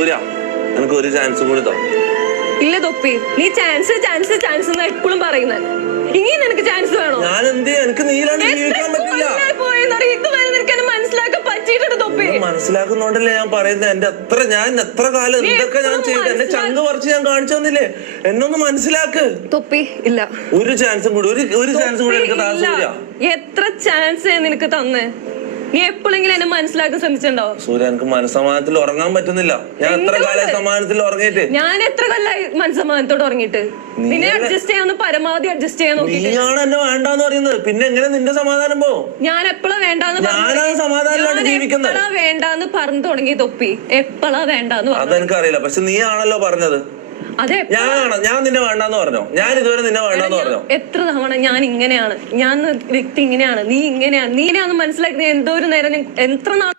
സൂര്യ എനിക്ക് ഒരു ചാൻസ് കൂടി തോ. ഇല്ല തൊപ്പി, നീ ചാൻസ് ചാൻസ് ചാൻസ് എന്ന് എപ്പോഴും പറയുന്നത്. ഇനി നിനക്ക് ചാൻസ് വേണോ? ഞാൻ എന്ത് എനിക്ക് നീലാണ്ട് ജീവിക്കാൻ പറ്റില്ല. മനസ്സിലാക്കാൻ പറ്റിയിട്ടുണ്ട് തൊപ്പി. മനസ്സിലാക്കുന്നോണ്ടല്ലേ ഞാൻ പറയുന്നത്. ഞാൻ എത്ര കാലം എന്തൊക്കെ ഞാൻ ചെയ്ത് എന്റെ ചങ്ക് പറിച്ച് ഞാൻ കാണിച്ചു തന്നില്ലേ? എന്നൊന്ന് മനസ്സിലാക്ക് തൊപ്പി. ഇല്ല, ഒരു ചാൻസും കൂടി ഒരു ചാൻസും കൂടി എനിക്ക് താ സൂര്യ. എത്ര ചാൻസ് നിനക്ക് തന്നേ? നീ എപ്പോഴെങ്കിലും എന്നെ മനസ്സിലാക്കാൻ ശ്രമിച്ചിട്ടുണ്ടോ? സൂര്യ, എനിക്ക് മനസ്സമാനത്തിൽ ഉറങ്ങാൻ പറ്റുന്നില്ല. ഞാൻ എത്ര കാലം സമാനത്തിൽ ഉറങ്ങിയിട്ട്? ഞാൻ എത്ര കാലമായി മനസ്സമാനത്തോട് ഉറങ്ങിയിട്ട്? നിന്നെ അഡ്ജസ്റ്റ് ചെയ്യാൻ പരമാവധി അഡ്ജസ്റ്റ് ചെയ്യാൻ നോക്കി. നീയാണ് എന്നെ വേണ്ടാന്ന് പറയുന്നത്. പിന്നെ എങ്ങനെ നിന്റെ സമാധാനം പോ? ഞാൻ എപ്പോഴാ വേണ്ടാന്ന് സമാധാനമാണ് ജീവിക്കുന്നത്. വേണ്ടാന്ന് പറഞ്ഞു തുടങ്ങി തൊപ്പി. എപ്പോഴാ വേണ്ടാന്ന് പറഞ്ഞു അതെനിക്കറിയില്ല. പക്ഷെ നീ ആണല്ലോ പറഞ്ഞത്. ഞാൻ നിന്നെ വേണ്ടാന്ന് പറഞ്ഞോ? ഞാൻ ഇതുവരെ നിന്നെ വേണ്ടാന്ന് പറഞ്ഞോ? എത്ര തവണ ഞാൻ ഇങ്ങനെയാണ്, ഞാൻ വ്യക്തി ഇങ്ങനെയാണ്, നീ ഇങ്ങനെയാണ്, നീനെയാന്ന് മനസ്സിലാക്കി എന്തോ ഒരു നേരം എത്ര നാൾ